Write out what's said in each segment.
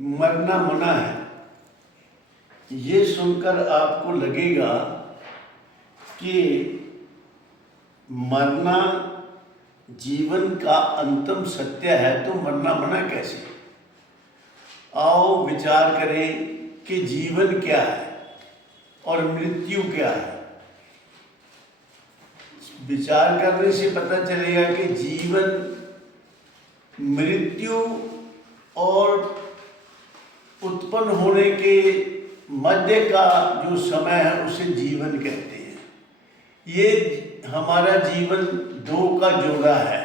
मरना मना है, ये सुनकर आपको लगेगा कि मरना जीवन का अंतिम सत्य है, तो मरना मना कैसे। आओ विचार करें कि जीवन क्या है और मृत्यु क्या है। विचार करने से पता चलेगा कि जीवन, मृत्यु और उत्पन्न होने के मध्य का जो समय है उसे जीवन कहते हैं। ये हमारा जीवन दो का जोड़ा है।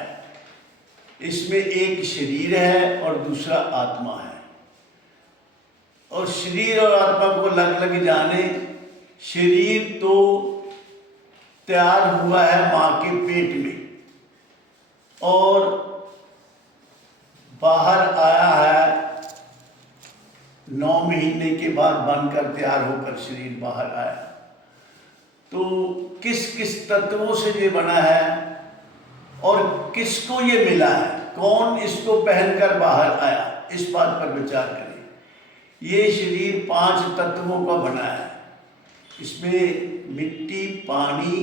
इसमें एक शरीर है और दूसरा आत्मा है। और शरीर और आत्मा को अलग अलग जाने। शरीर तो तैयार हुआ है माँ के पेट में और बाहर आया है 9 महीने के बाद बनकर तैयार होकर शरीर बाहर आया। तो किस किस तत्वों से ये बना है और किसको ये मिला है, कौन इसको पहनकर बाहर आया, इस बात पर विचार करें। ये शरीर 5 तत्वों का बना है। इसमें मिट्टी, पानी,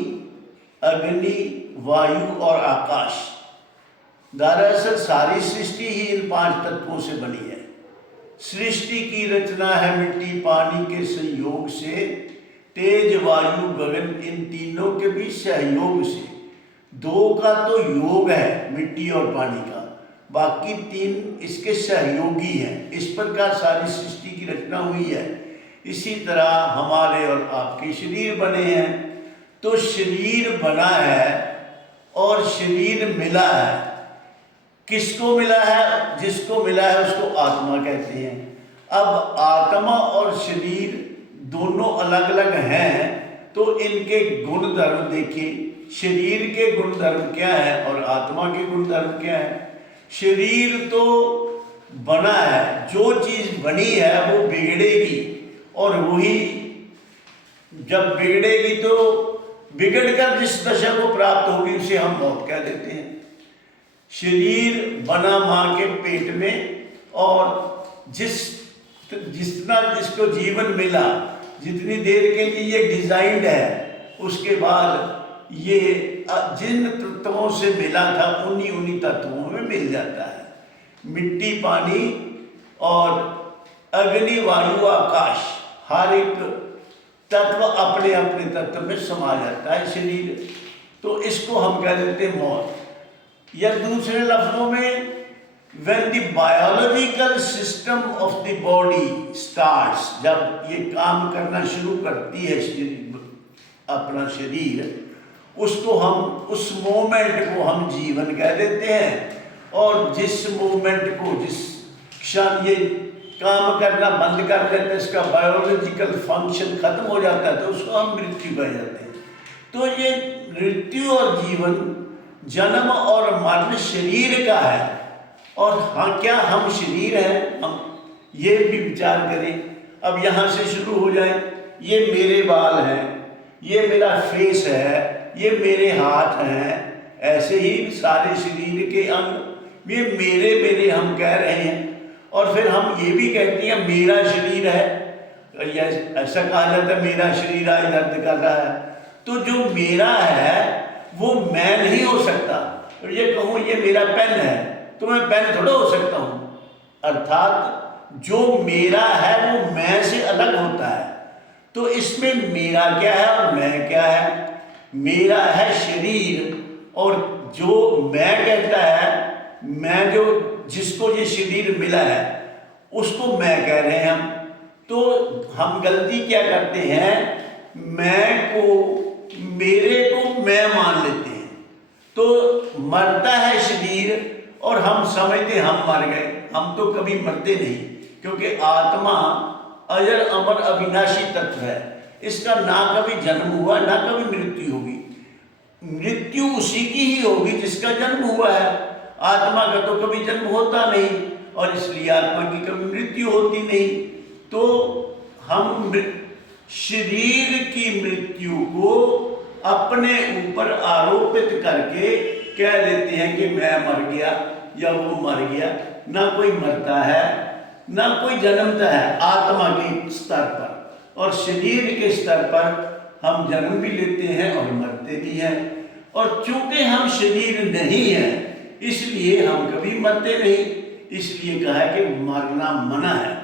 अग्नि, वायु और आकाश। दरअसल सारी सृष्टि ही इन 5 तत्वों से बनी है। सृष्टि की रचना है मिट्टी पानी के संयोग से, तेज वायु गगन इन तीनों के भी सहयोग से। 2 का तो योग है मिट्टी और पानी का, बाकी 3 इसके सहयोगी हैं। इस प्रकार सारी सृष्टि की रचना हुई है। इसी तरह हमारे और आपके शरीर बने हैं। तो शरीर बना है और शरीर मिला है। किसको मिला है? जिसको मिला है उसको आत्मा कहते हैं। अब आत्मा और शरीर दोनों अलग अलग हैं, तो इनके गुण धर्म देखिए। शरीर के गुण धर्म क्या है और आत्मा के गुण धर्म क्या है। शरीर तो बना है, जो चीज बनी है वो बिगड़ेगी और वही जब बिगड़ेगी तो बिगड़कर जिस दशा को प्राप्त होगी उसे हम मौत कह देते हैं। शरीर बना माँ के पेट में और जितना जिसको जीवन मिला, जितनी देर के लिए ये डिजाइंड है, उसके बाद ये जिन तत्वों से मिला था उन्हीं तत्वों में मिल जाता है। मिट्टी, पानी और अग्नि, वायु, आकाश, हर एक तत्व अपने अपने तत्व में समा जाता है शरीर। तो इसको हम कह देते हैं मौत। या दूसरे लफ्जों में, when the biological system of the body starts, जब ये काम करना शुरू करती है अपना शरीर, उसको हम, उस मोमेंट को हम जीवन कह देते हैं। और जिस मोमेंट को, जिस क्षण ये काम करना बंद कर देते हैं, इसका बायोलॉजिकल फंक्शन खत्म हो जाता है, तो उसको हम मृत्यु कह जाते हैं। तो ये मृत्यु और जीवन, जन्म और मरण शरीर का है। और हाँ, क्या हम शरीर हैं? हम ये भी विचार करें। अब यहाँ से शुरू हो जाए। ये मेरे बाल हैं, ये मेरा फेस है, ये मेरे हाथ हैं, ऐसे ही सारे शरीर के अंग ये मेरे हम कह रहे हैं। और फिर हम ये भी कहते हैं मेरा शरीर है, या ऐसा कहा जाता है मेरा शरीर आज दर्द कर रहा है। तो जो मेरा है वो मैं नहीं हो सकता। और ये कहूँ ये मेरा पेन है, तो मैं पेन थोड़ा हो सकता हूँ। अर्थात जो मेरा है वो मैं से अलग होता है। तो इसमें मेरा क्या है और मैं क्या है? मेरा है शरीर, और जो मैं कहता है, मैं जो जिसको ये शरीर मिला है उसको मैं कह रहे हैं हम। तो हम गलती क्या करते हैं, मैं को, मेरे को मैं मान लेते हैं। तो मरता है शरीर और हम समझते हम मर गए। हम तो कभी मरते नहीं, क्योंकि आत्मा अजर अमर अविनाशी तत्व है। इसका ना कभी जन्म हुआ ना कभी मृत्यु होगी। मृत्यु उसी की ही होगी जिसका जन्म हुआ है। आत्मा का तो कभी जन्म होता नहीं और इसलिए आत्मा की कभी मृत्यु होती नहीं। तो हम शरीर की मृत्यु को अपने ऊपर आरोपित करके कह देते हैं कि मैं मर गया या वो मर गया। ना कोई मरता है ना कोई जन्मता है आत्मा के स्तर पर, और शरीर के स्तर पर हम जन्म भी लेते हैं और मरते भी हैं। और चूंकि हम शरीर नहीं है इसलिए हम कभी मरते नहीं, इसलिए कहा है कि मरना मना है।